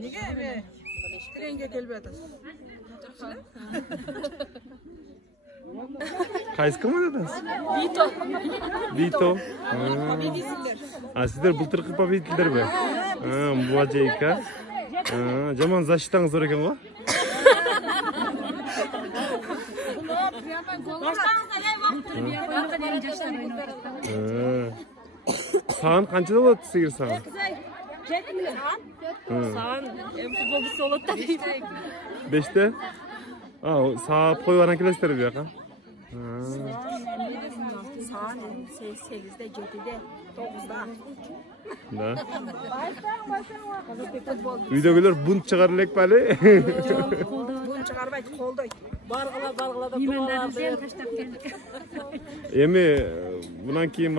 Nega trenga kelib yotasiz? Qaysi komandadasiz? Vito. Sizlar былтыркы победительдерби? Младейка. Жаман защитаңыз бар экен го. Саған қанчада болады сиыр саған? Саған футболдысы болады да дейді. 5-те? Сағат қойып аран келесіздер бе яқа? Саған 8-де, 7-де, 9-да. Да. Үйдегілер бунт шығар элек пәлі? Бунт шығарбайды, қолдайды. Барғыла да Эми мынан кейін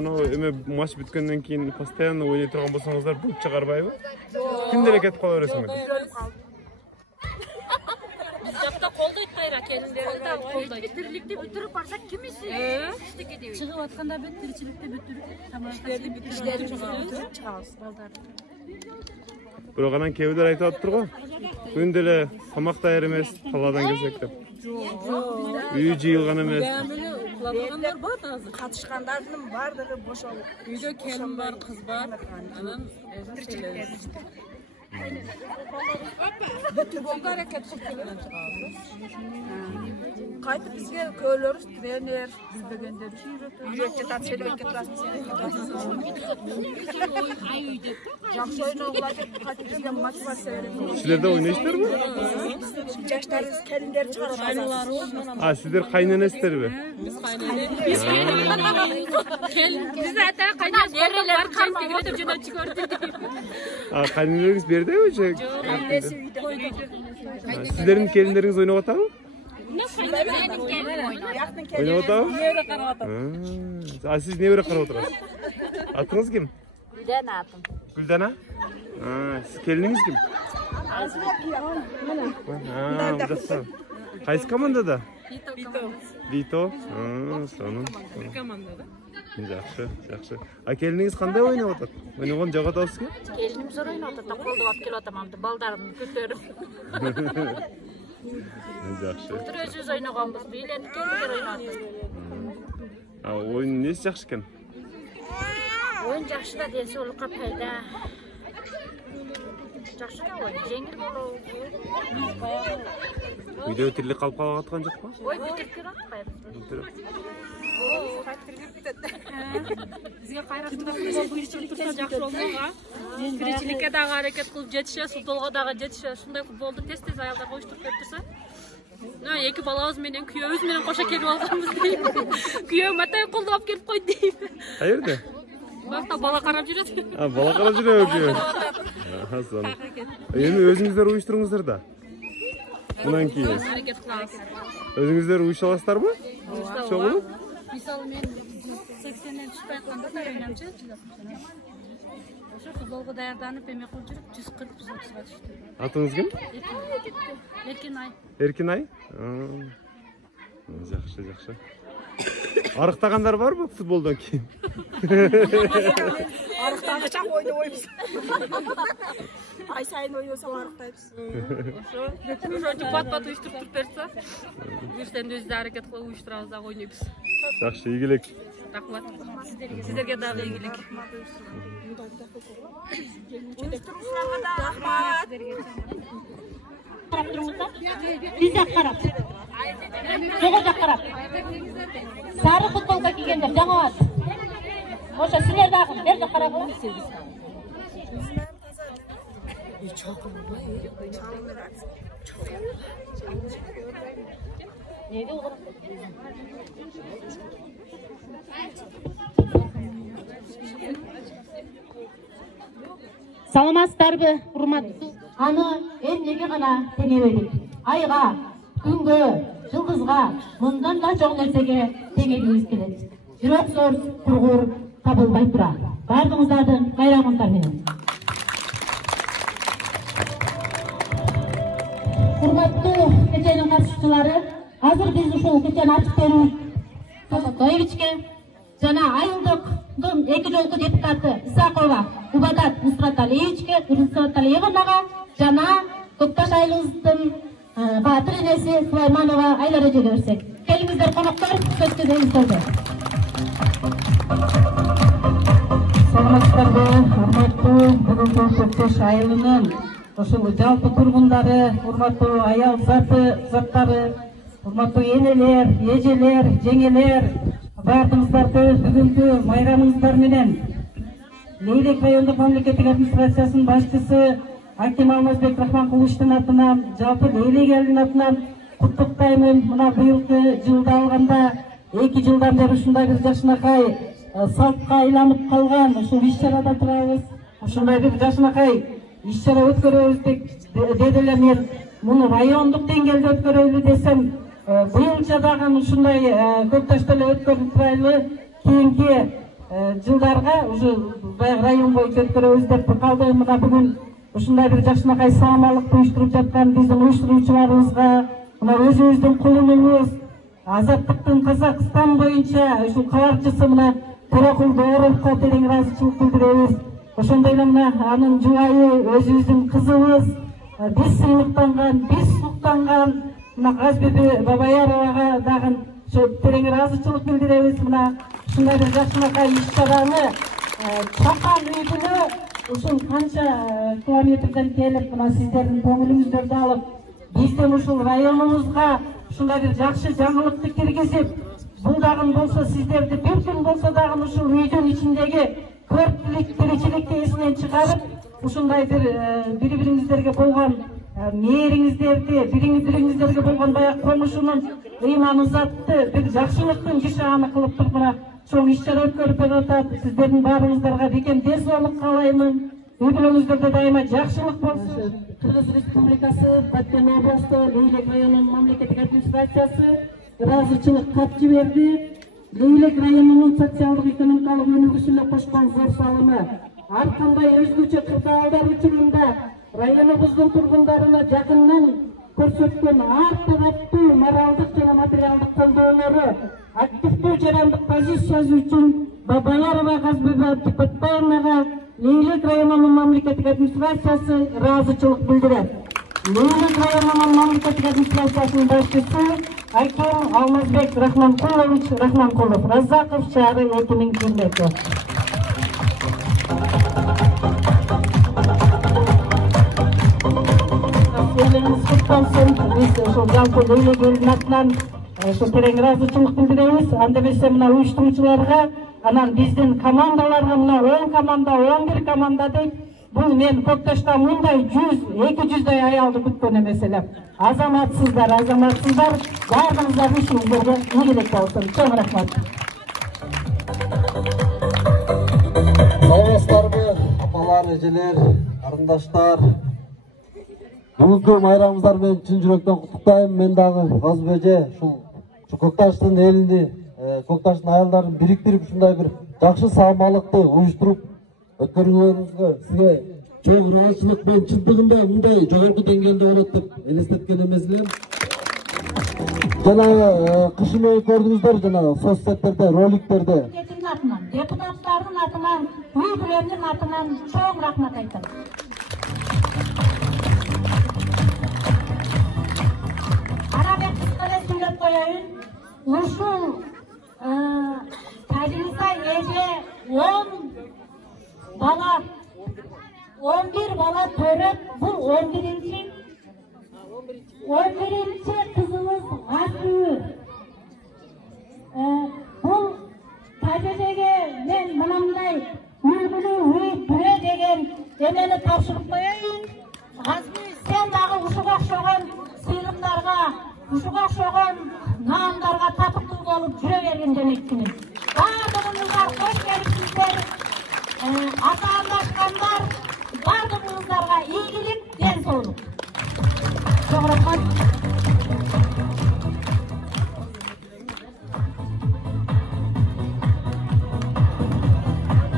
матч бүткөндөн кийин постоянно ойнай турган болсоңуздар бунт чыгарбайбы? Күнделик кетип кала бересиңер. Жапта қолдайды кайра келиндери да қолдайды. Тирликти бүтүрүп барсак ким иши? Иштеге дейби. Чыгып атканда бет тирчиликти бүтүрүп, İşlerini бүтүрүп чыгабыз. Бирок анан кээбилер айтып атыптыр го. Күн деле тамак даяр эмес, талаадан келсек деп. Үй жыйылган эмес. Кылабагандар бар азыр. Катышкандардын бардыгы бошолуп. Үйдө келин бар, кыз бар. Анан Бүтүргөнгө аракет кылып келген чыгабыз. Кайтып бизге көөлөрүбүз тренер, билбегендер үчүн үйрөтөт, сөйлөйт турасың сен. Жакшы ойногула деп кайтып бизге мотивация берет. Силер да ойнойсуздарбы? Жаштарыбыз келиндер чыгарып атат. Сиздер кайненесиздерби? Биз кайнене. Биз ата кайнен нерелер кантип өтүп жөнөп чыгарды. Кайненелериңиз бердеби же? Сиздердин келиндериңиз ойноп атабы? Ойноп атабы? Сиз небере карап отурасыз? Атыңыз ким? Гүлдана атым. Гүлдана? Сиз келиниңиз ким? Кайсы командада? Вито. Сонун. Командада. Жакшы. Келиниңиз кандай ойноп атат? Ойногон жок атабызбы? Келиним зор ойноп атат, колдоп алып келип атам, балдарымды көтөрүп. Жакшы. Өзүбүз ойногонбуз, бийленип келиндер ойноп атат. Oyun nesi жақсы екен? Oyun жақсы да денсаулыққа пайда. Жақсы да ойын, жеңіл болуы. Үйде өтірлік қалып қалып атқан жоқ па? Ой, бүтіріп атпаймыз. Бізге қайрасында футбол үйшілік тұрса жақсы болмаға. Кіречілікке дағы әрекет қылып жетіше, футболға дағы жетіше. Шындай футболды тез аялдарға ойыштырып беріп тұрса. Екі балауыз менен күйеуіз менен қоша келіп алғанбыз дейм. Күйеуім атай қолды алып келіп қойды дейм. Қайырды? Бақта бала қарап жүреді. Бала қарап жүреді күйеуім. Енді өзіңіздер ойыштырыңыздар да. Мұнан кейін. Өзіңіздер ойыш аласыздар ма? Шоғылып? Мысалы мен 80-нен шықпай қанда да ойнамшы. Ошо футболго даярданып эме кылып жүрүп 140 отузга түштү. Атыңыз ким? Эркинай. Эркинай? Жакшы. Арыктагандар барбы футболдон кийин? Арыктагыча ойнойбуз. Ай сайын ойносок арыктайбыз. Ошо пат уюштуруп туруп берсе, бирден өзү аракет кылып уюштурабыз да ойнойбуз. Жакшы, ийгилик. Рахмат. Сиздерге дагы ийгилик. Рахмат. Биз жак карап. Жого жак карап. Сары футболка кийгендер жаңабат. Ошо силер дагы бер жак карап. Саламатсыздарбы, урматтуу? Аны эмнеге гана теңебедик? Айга, күнгө, жылдызга, мындан да жок нерсеге теңегибиз келет. Бирок зор кургур табылбай тура. Бардыгыңыздардын байрамыңыздар менен. Урматтуу кеченин катышуучулары, азыр биз ушул кечени ачып берүү Тоевичке жана айылдыктын 2 жолку депутаты Исакова Убадат Нусраталиевичке, Нусраталиевнага жана Көкташ айылыбыздын баатыр энеси Сулайманова Айлар эжеге берсек. Келиңиздер коноктор, сөз кезегиңиздерде. Саламатсыздарбы, урматтуу бүгүнкү Көктөш айылынын ошол жалпы тургундары, урматтуу аял заттары, урматтуу энелер, эжелер, жеңелер, баардыгыңыздарды бүгүнкү майрамыңыздар менен Лейлек райондук мамлекеттик администрациясынын башчысы Аким Алмазбек Рахманкуловичтин атынан, жалпы Лейлек элинин атынан куттуктаймын. Мына быйылкы жылда алганда 2 жылдан бери ушундай бир жакшынакай салтка айланып калган ушул иш-чарада турабыз. Ушундай бир жакшынакай иш-чара өткөрөбүз дедилер. Мен муну райондук деңгээлде өткөрөлү десем, быйылча дагы ушундай Көкташта эле өткөрүп турайлы, кийинки жылдарга уже баягы район боюнча өткөрөбүз деп калды. Мына бүгүн ушундай бир жакшынакай саамалыкты уюштуруп жаткан биздин уюштуруучуларыбызга, мына өзүбүздүн кулунубуз, Азаттыктын Казакстан боюнча ушул кабарчысы мына Төрөкул Дооровго терең ыраазычылык билдиребиз. Ошондой эле мына анын жубайы, өзүбүздүн кызыбыз, биз сыйлыктанган, биз суктанган мына Казбеби Бабаяровага дагы терең ыраазычылык билдиребиз. Мына ушундай бир жакшынакай иш-чараны чакан үйдүнө ушул канча километрден келип, мына сиздердин көңүлүңүздөрдү алып, биздин ушул районубузга ушундай бир жакшы жаңылыкты киргизип, бул дагы болсо сиздерди бир күн болсо дагы ушул үйдүн ичиндеги көрттүлүк тиричиликти эсинен чыгарып, ушундай бир бири-бириңиздерге болгон мээриңиздерди, бириңиздерге болгон баягы комушунун ыйман ызатты бир жакшылыктын жишааны кылып туруп мына чоң иш-чара өткөрүп атат. Сиздердин баарыңыздарга бекем денсаулык каалаймын. Үй-бүлөңүздөрдө дайыма жакшылык болсун. Кыргыз Республикасы Баткен областы Лейлек районунун мамлекеттик администрациясы ыраазычылык кат жиберди. Лейлек районунун социалдык экономикалык өнүгүүсүнө кошкон зор салымы ар кандай өзгөчө кырдаалдар учурунда районубуздун тургундарына жакындан көрсөткөн ар тараптуу моралдык жана материалдык колдоолору, активдүү жарандык позициясы үчүн Бабаярова Казбеби Типетбаевнага Лейлек районунун мамлекеттик администрациясы ыраазычылык билдирет. Лейлек районунун мамлекеттик администрациясынын башчысы Аким Алмазбек Рахманкулов, Раззаков шаары 2022. Биз ошол жалпы Лейлек элинин атынан терең ыраазычылык билдиребиз. Анда эмесе мына уюштуруучуларга, анан биздин командаларга, мына 10 команда, 11 команда дейт. Бул мен Көкташта мындай 100-200дөй аялды күткөн эмес элем. Азаматсыздар, баардыгыңыздардын ишиңиздерге ийгилик болсун. Чоң рахмат. Саламатсыздарбы, апалар, эжелер, карындаштар. Бүгүнкү майрамыңыздар менен чын жүрөктөн куттуктайм. Мен дагы Казбе эже ушул Көкташтын элини, Көкташтын аялдарын бириктирип ушундай бир жакшы саамалыкты уюштуруп өткөрүүңүзгө сизге чоң ыраазычылык менен чындыгында мындай жогорку деңгээлде болот деп элестеткен эмес элем. Жана кышын көрдүңүздөр, жана соцсеттерде, роликтерде. Депутаттардын атынан, үй-бүлөнүн атынан чоң рахмат айтам. Арабек кыскале сүйлөп коеюн. Ушул Кадиса эже 11 бала төрөп, бул 11-чи кызыбыз Гасыр. Бул Кадежеге мен мынандай үй-бүлө деген эмени тапшырып коеюн. Гасыр, сен дагы ушуга окшогон сыйлыктарга, ушуга окшогон наандарга татыктуу болуп жүрө бергин демекчимин. Бардыгыңыздар кош келипсиздер. Ата-андаштандар, бардыгыңыздарга ийгилик, ден соолук. Чоң рахмат.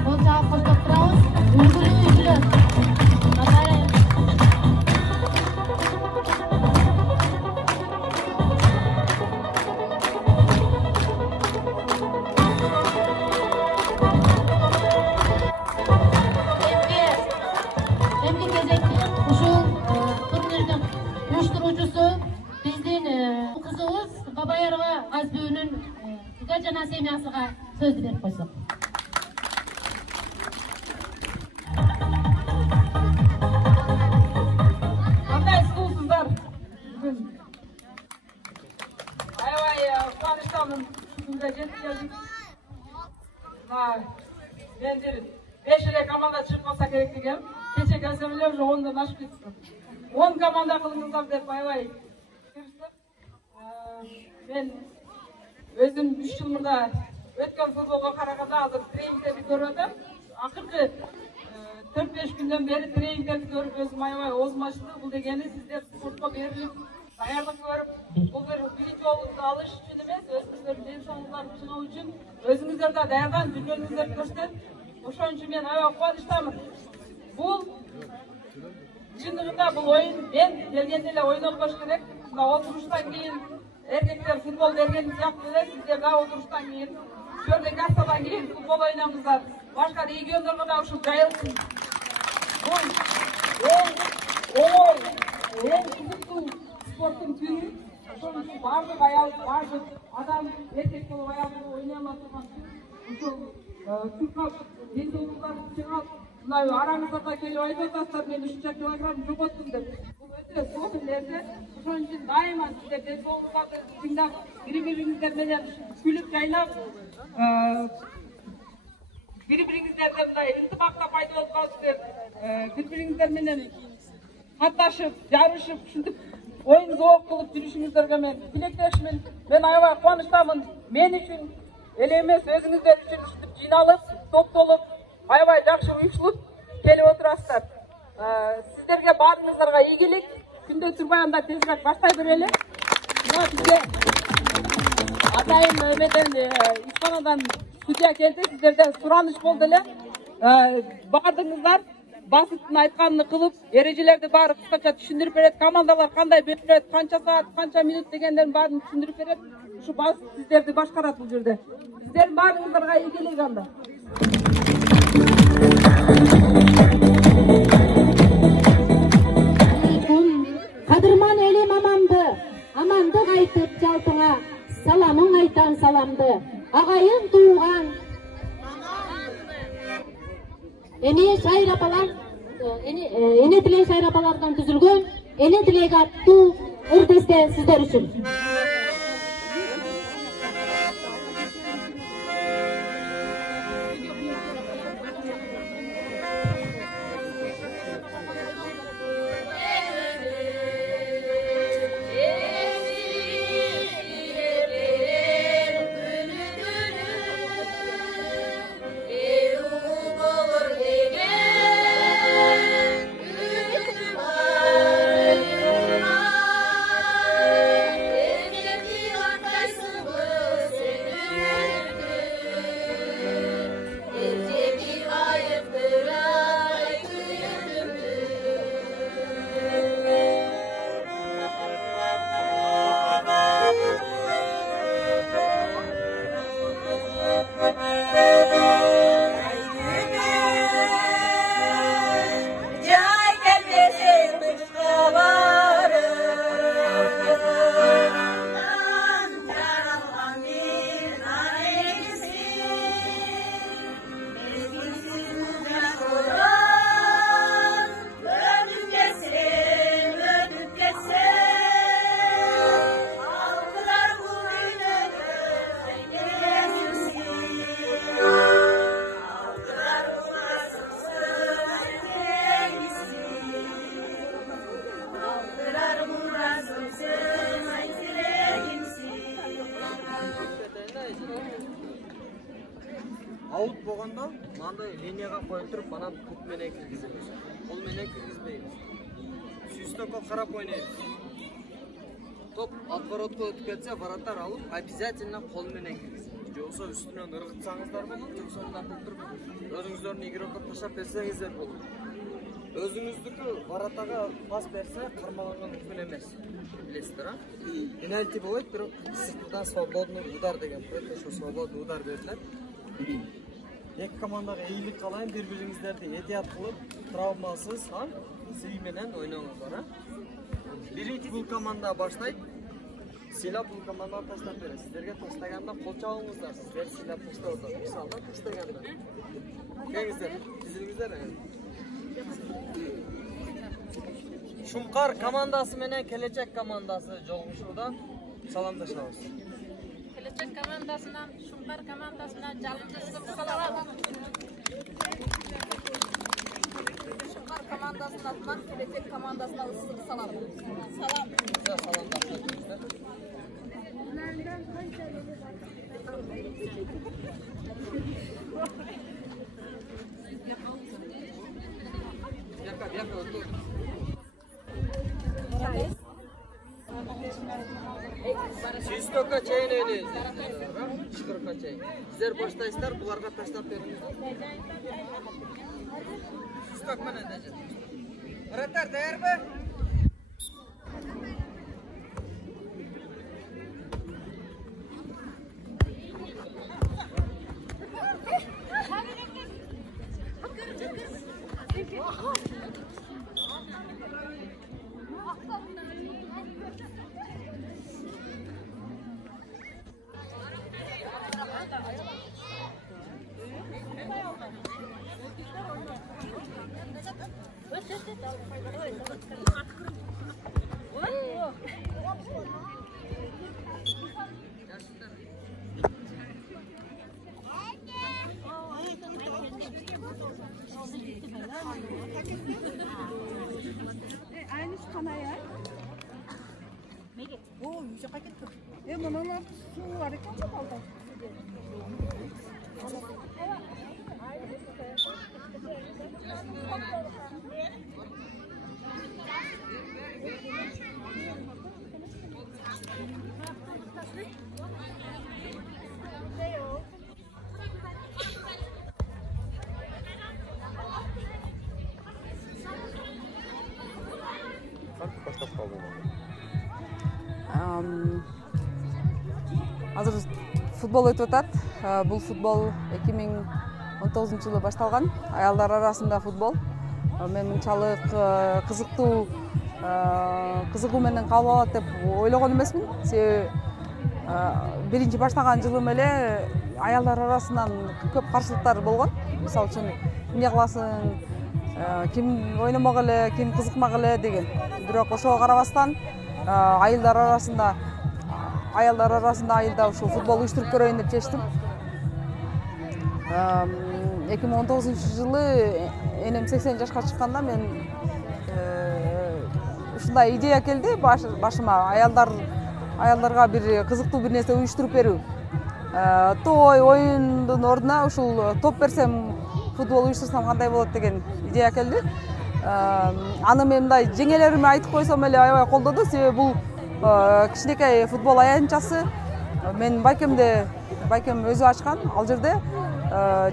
Бул жаап коштоп турабыз. Үлгүлүү. семьясыга сөз берип койсок. Кандай сулсуздар? Аябай кубанычтамын ушунга жетип келдик. Мен бир 5 эле команда чыгып калса керек дегем. Кече келсем эле уже 10дон ашып кетти. 10 команда кылыңыздар деп аябай кырсып. Мен өзүм 3 жыл мурда өткөн футболго караганда азыр тренингтерди көрүп атам. Акыркы 4-5 күндөн бери тренингтерди көрүп өзүм аябай оозум ачты. Бул дегени сиздер спортко берилип, даярдык көрүп, бул бир биринчи орунду алыш үчүн эмес, өзүңүздөрдүн ден соолуктарын чыңоо үчүн өзүңүздөр да даярданып жүргөнүңүздөрдү көрсөтөт. Ошон үчүн мен аябай кубанычтамын. Бул чындыгында бул оюн мен келгенде эле ойнолбош керек. Мына отуруштан кийин эркектер футбол берген сыяктуу эле сиздер да отуруштан кийин, чөйрөдөн кассадан кийин футбол ойнаңыздар. Башка региондорго да ушул жайылсын. Бул оңой, эң кызыктуу спорттун түрү. Ошон үчүн баардык аял, баардык адам эркек болуп аял болуп ойной ала турган ушул чуркап, ден соолуктарын чыңап, мына араңыздарга келип айтып атасыздар, мен ушунча килограмм жоготтум деп. Бул өтө сонун нерсе. Ошон үчүн дайыма сиздер ден соолуктарды тыңдап, бири-бириңиздер менен күлүп жайнап, бири-бириңиздерде мындай ынтымактап айтып атпайсыздар, бири-бириңиздер менен катташып, жарышып, ушинтип оюн зоок кылып жүрүшүңүздөргө мен тилектешмин. Мен аябай кубанычтамын. Мен үчүн эле эмес, өзүңүздөр үчүн ушинтип жыйналып, топтолуп, аябай жакшы уюшулуп келип отурасыздар. Сиздерге баарыңыздарга ийгилик. Күндө турбай анда тезирээк баштай берели. Мына бизге атайын эмеден Испаниядан судья келди, сиздерден сураныш болду эле. Баардыгыңыздар басыптын айтканын кылып, эрежелерди баары кыскача түшүндүрүп берет. Командалар кандай бөлүнөт, канча саат, канча минут дегендерин баарын түшүндүрүп берет. Ушу басып сиздерди башкарат бул жерде. Сиздердин баарыңыздарга ийгилик анда. Кадырман элим амандык айтып жалпыңа, саламың айтан саламды. Агайын тууган эне тилек шайрапалардан түзүлгөн эне тилек аттуу ырдесте сиздер үчүн. Аут болгондо мындай линияга коюп туруп, анан туп менен киргизебиз. Кол менен киргизбейбиз. Сүйстөккө карап ойнойбуз. Топ отворотко өтүп кетсе, вороттар алып, обязательно кол менен киргизебиз. Жоксо үстүнөн ыргытсаңыздар болот, жоксо мындай кылып туруп өзүңүздөрдүн игрокко таштап берсеңиздер болот. Өзүңүздүкү воротага пас берсе, кармаганга мүмкүн эмес. Билесиздер, а? Пенальти болот, бирок сыртынан свободный удар деген коет, ошо свободный удар берилет. Эки командага ийгилик каалайм, бири-бириңиздерди этият кылып, травмасыз, сый менен ойноңуздар, а? Бул команда баштайт, сыйлап бул команданы таштап берет. Сиздерге таштаганда кол чабыңыздар, сиздер сыйлап таштап атат. Мисалда таштаганда. Келиңиздер, тизилиңиздер. Шумкар командасы менен Келечек командасы жолугушууда саламдашабыз. Келечек командасынан, Шумкар командасынан жалынды салам. Шумкар командасынан атынан Келечек командасына ысык салам. Салам. Саламдашабыз. Сүйістөкке чейін өйнейіз. Шықырыққа чейін. Сіздер баштайсыздар, бұларға таштап беріңіздер. Сүйістөк менен дәжет. Ұраттар, дәйір бі? Aynısı kanaya. Oo, yüce paket. Bunun su var ki çok oldu. Баштап калдым. Азыр футбол өтүп атат. Бул футбол 2019-жылы башталган. Аялдар арасында футбол. Мен мынчалык кызыктуу кызыгуу менен кабыл алат деп ойлогон эмесмин. Себеби биринчи баштаган жылым эле аялдар арасынан көп каршылыктар болгон. Мисалы үчүн эмне кыласың, ким ойномок эле, ким кызыкмак эле деген. Бирок ошого карабастан аялдар арасында айылда ушул футбол уюштуруп көрөйүн деп чечтим. 2019-жылы энем 80 жашка чыкканда мен ушундай идея келди башыма. Аялдарга бир кызыктуу бир нерсе уюштуруп берүү. Той оюндун ордуна ушул топ берсем, футбол уюштурсам кандай болот деген идея келди. Аны мен мындай жеңелериме айтып койсом эле аябай колдоду. Себеби бул кичинекей футбол аянтчасы. Мен байкем өзү ачкан. Ал жерде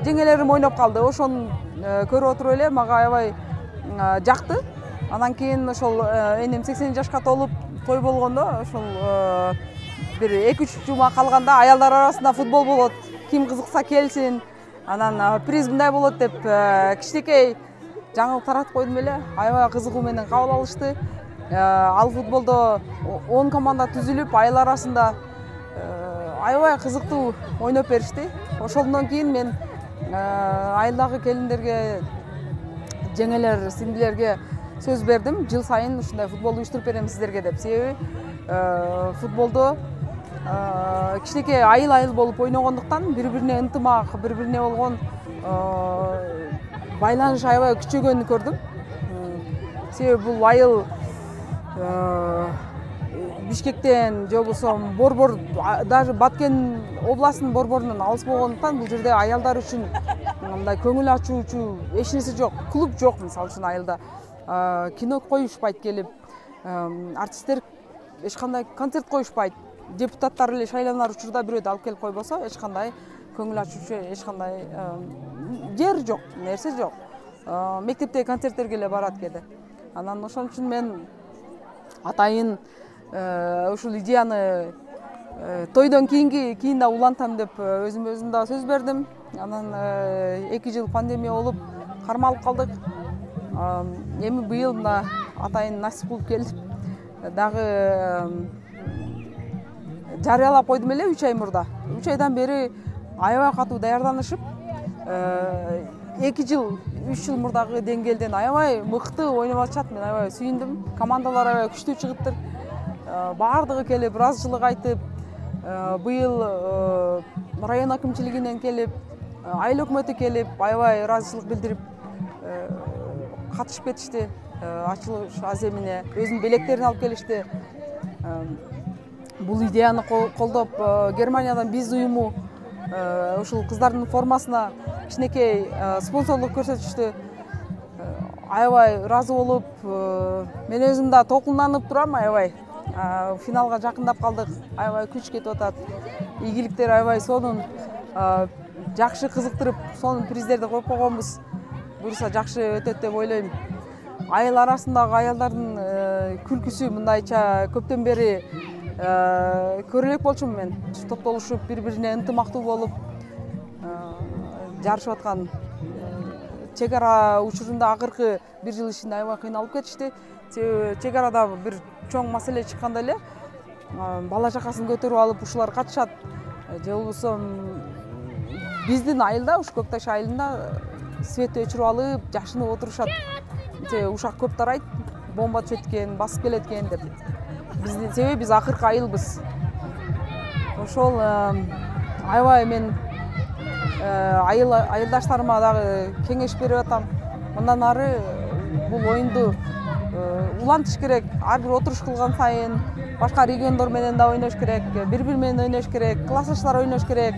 жеңелерим ойноп калды. Ошону көрүп отуруп эле мага аябай жакты. Анан кийин ошол энем 80 жашка толуп той болгондо ошол бир 2-3 жума калганда аялдар арасында футбол болот. Ким кызыкса келсин. Анан приз мындай болот деп кичинекей жаңылык таратып койдум эле. Аябай кызыгуу менен кабыл алышты. Ал футболдо 10 команда түзүлүп, айыл арасында аябай кызыктуу ойноп беришти. Ошондон кийин мен айылдагы келиндерге, жеңелер, сиңдилерге сөз бердим. Жыл сайын ушундай футбол уюштуруп берем сиздерге деп. Себеби футболдо кичинекей айыл болуп ойногондуктан бири-бирине ынтымак, бири-бирине болгон байланыш аябай күчөгөнүн көрдүм. Себеби бул айыл Бишкектен же болбосо Борбор, даже Баткен областынын Борборунан алыс болгондуктан бул жерде аялдар үчүн мындай көңүл ачуучу эч нерсе жок, клуб жок. Мисалы үчүн айылда кино коюшпайт келип, артисттер эч кандай концерт коюшпайт. Депутаттар эле шайланар учурда бирөөдү алып келип койбосо, эч кандай көңүл ачуучу, эч кандай жер жок, нерсе жок. Мектептеги концерттерге эле барат кээде. Анан ошон үчүн мен атайын ушул идеяны тойдон кийин да улантам деп өзүм да сөз бердим. Анан 2 жыл пандемия болуп кармалып калдык. Эми быйыл мына атайын насип болуп келип дагы жарыялап койдум эле 3 ай мурда. 3 айдан бери аябай катуу даярданышып, 2 жыл, 3 жыл мурдагы деңгээлден аябай мыкты ойноп атышат. Мен аябай сүйүндүм. Командалар аябай күчтүү чыгыптыр. Баардыгы келип, ыраазычылык айтып, быйыл район акимчилигинен келип, айыл өкмөтү келип, аябай ыраазычылык билдирип катышып кетишти. Ачылыш аземине өзүнүн белектерин алып келишти. Бул идеяны колдоп, Германиядан биз уюму ушул кыздардын формасына кичинекей спонсорлук көрсөтүштү. Аябай ыраазы болуп, мен өзүм да толкунданып турам аябай. Финалга жакындап калдык. Аябай күч кетип атат. Ийгиликтер аябай сонун жакшы кызыктырып, сонун приздерди коюп койгонбуз. Буюрса жакшы өтөт деп ойлойм. Айыл арасындагы аялдардын күлкүсү мындайча көптөн бери көрө элек болчумун мен. Топтолушуп, бири-бирине ынтымактуу болуп жарышып аткан. Чек ара учурунда акыркы 1 жыл ичинде аябай кыйналып кетишти. Себеби чек арада бир чоң маселе чыкканда эле бала жакасын көтөрүп алып ушулар катышат. Же болбосо биздин айылда, уш Көкташ айылында светти өчүрүп алып, жашынып отурушат. Ушак көп тарайт, бомба түшөт экен, басып келет экен деп. Себеби биз акыркы айылбыз. Ошол аябай мен айылдаштарыма дагы кеңеш берип атам. Мындан ары бул оюнду улантыш керек. Ар бир отуруш кылган сайын башка региондор менен да ойнош керек, бири-бири менен ойнош керек, классташтар ойнош керек.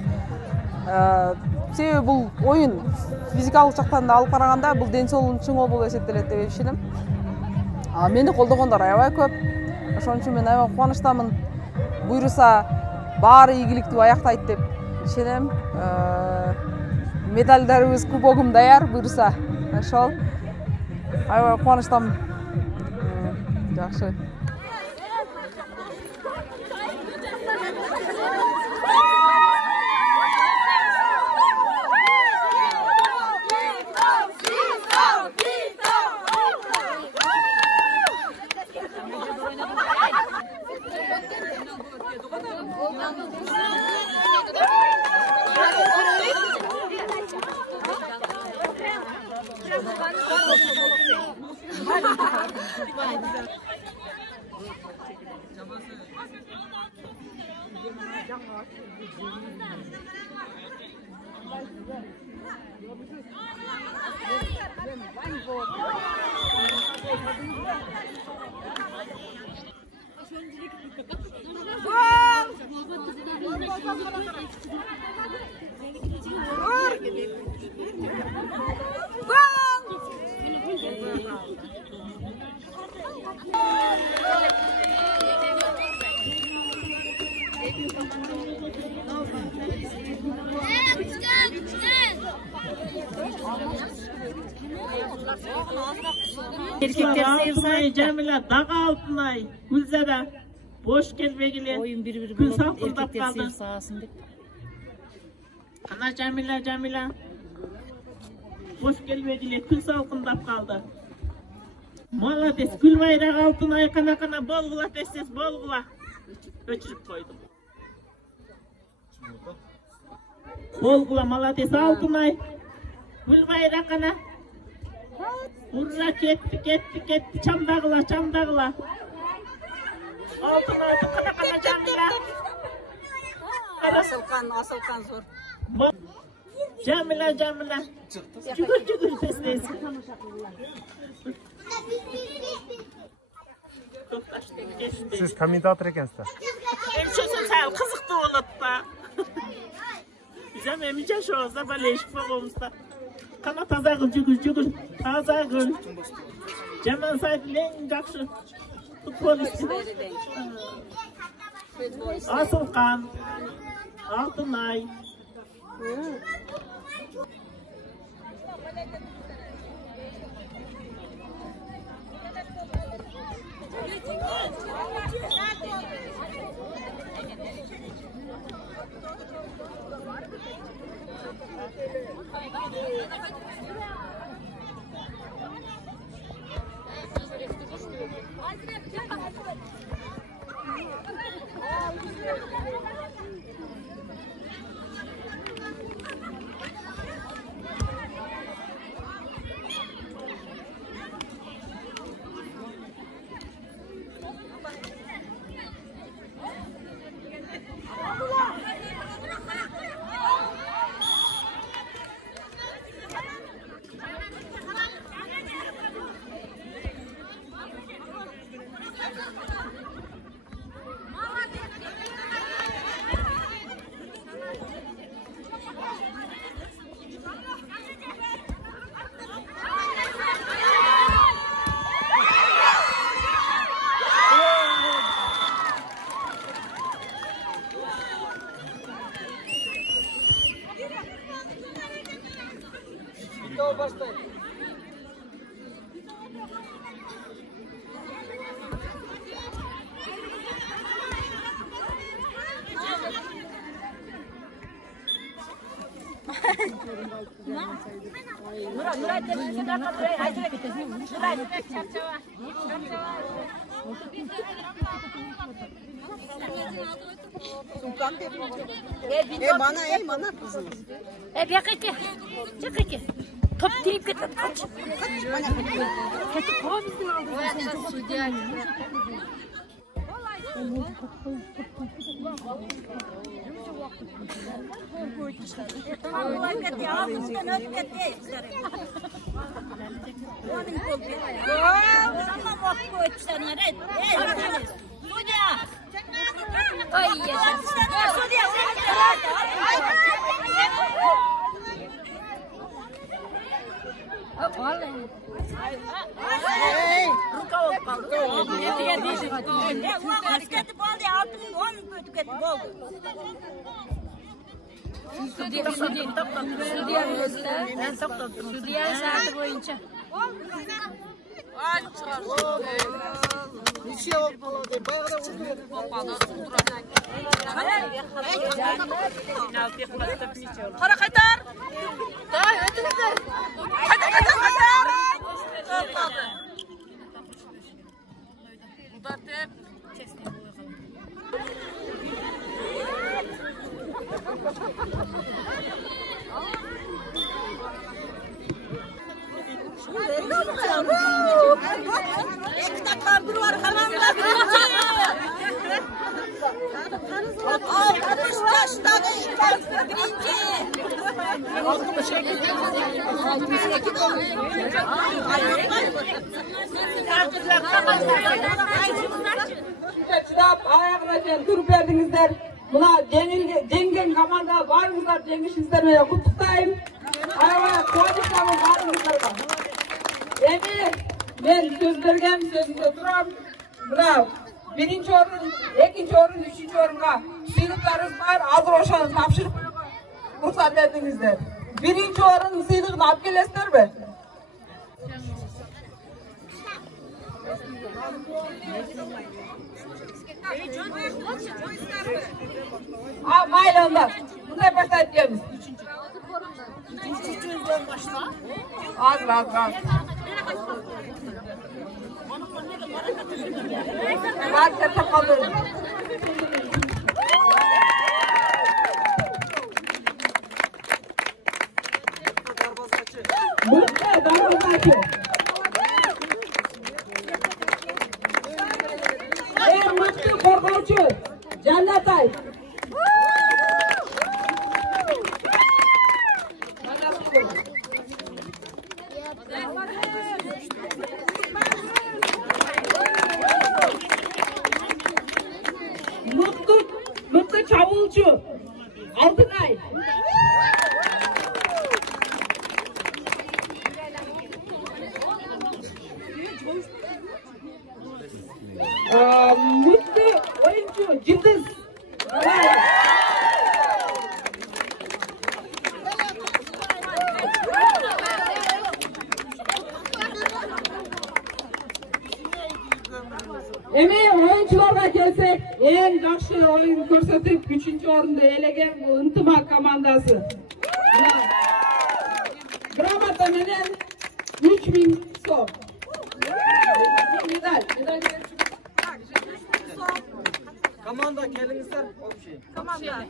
Себеби бул оюн физикалык жактан да алып караганда бул ден соолуктун чыңоо болуп эсептелет деп ишенем. Мени колдогондор аябай көп. Ошон үчүн мен аябай кубанычтамын. Буйруса баары ийгиликтүү аяктайт деп ишенем. Медальдарыбыз, кубогум даяр буйруса. Ошол аябай кубанычтамын. Жакшы. Алтынай, Jamila, Dağa Алтынай, Gülzada, boş gelmegile, gül salkındap kaldı. Ana Jamila, boş gelmegile, gül salkındap kaldı. Молодец, gül bayrağı Алтынай, kana bolgula destes, bolgula. Öçürüp koydum. Bolgula, молодец, Алтынай, gül bayrağı kana. Urra ketti, çamdağıla. Алтынай, kana Jamila. Asılkan zor. Jamila. Cügür testesi. Siz kommentator ekensiz. Emşosun sağ kızıktı olutta. Bizim emice şu olsa böyle eşik babamızda. Kana taza gül, cügür. Taza gül. Cemal Said'in jakşı futbolisti. Asılkan. Алтынай. Mana kızım. Bir dakika. Çekil. Top deyip git. Kaç. Kaçıp hava bizim aldı. Stüdyo saati boyunca. Kara Katar. Çıdap ayağına çen turup verdinizler. Buna cengen komanda barыңızдар жеңишиңиздер менен куттуктайм. Аябай кубанычтамын барыңыздарга. Эми мен сөз берген сөзүмдө турам. Мына биринчи орун, экинчи орун, үчүнчү орунга сыйлыктарыбыз бар. Азыр ошону тапшырып уруксат бердиңиздер. Биринчи орун сыйлыгын алып келесиздерби? Mayli onda. Bunday başlayıp geliriz. Az. Var çatak kalırım. Burada darbazacı. En mutlu korkucu. Cannatay. Mutlu Çavulcu. Altınay. Mutlu oyuncu Cıldız. Emeği oyuncularga gelsek, en жақсы oyun көрсөтүп, 3-cü orunda elegen Ынтымақ командасы. Gramata menen 3000 сом. Медаль. Команда келіңіздер, общий. Команда.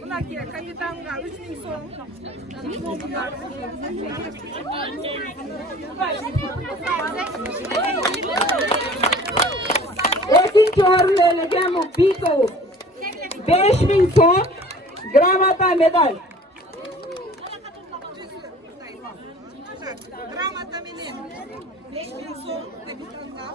Мынакей капитанға 3000 сом. Экинчи орунду ээлеген Биков 5000 сом, грамота, медаль. Грамота менен 5000 сом капитанға.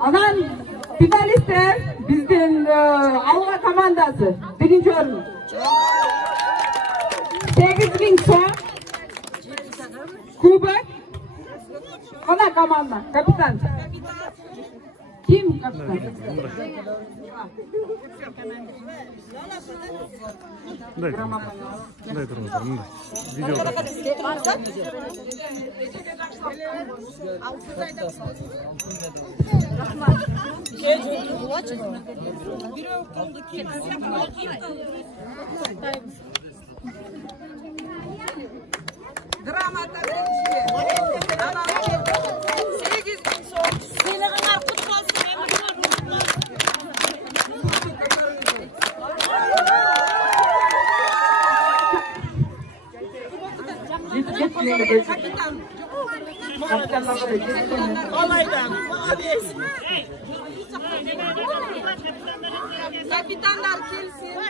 Анан финалисттер биздин алга командасы биринчи орун 8000 сом, кубок. Кана команда, капитан. Ким капитан? Дай тұрыңыздар, мында. Видео. Грамота беришке. 8000 сом. Сыйлыгыңар кутlu olsun. Kapitanlar kelsin.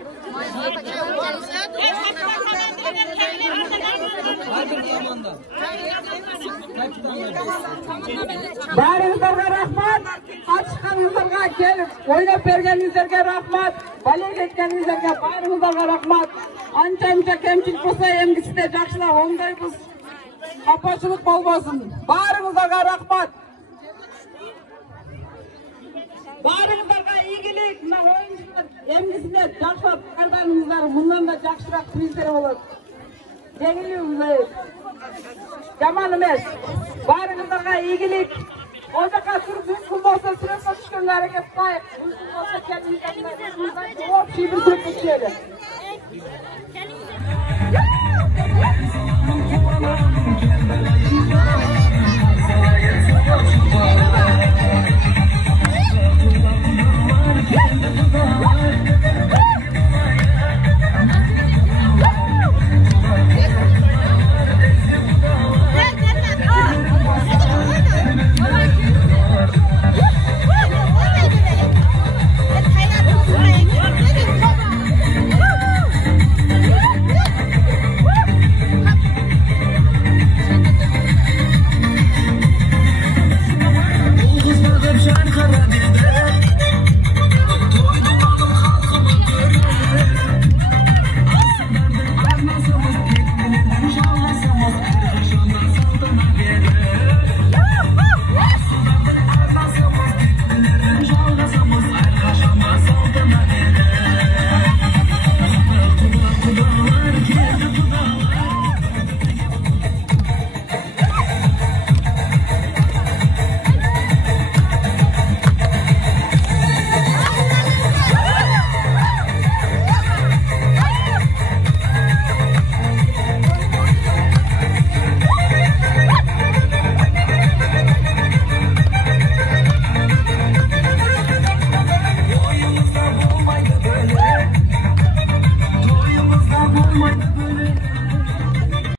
Barыңыздарга рахмат. Катышканыңыздарга, келип ойноп бергениңиздерге рахмат. Балет эткениңиздерге барыңыздарга рахмат. Анча кемчилик болсо эмгисинде жакшылап оңдойбуз. Капачылык болбосун. Барыңыздарга рахмат. Барыңыздарга ийгилик. Мына оюнчулар эмгисинде жакшылап кайданыңыздар, мындан да жакшыраак приздер болот. Жеңилүү жаман эмес. Барыңыздарга ийгилик. Ол жака туруп мүмкүн болсо сүрөткө түшкөнгө аракет кылайык. Мүмкүн болсо келиңиздер. Общий бир сүрөткө түшөлү. Toyumuzda bulmaydı böyle.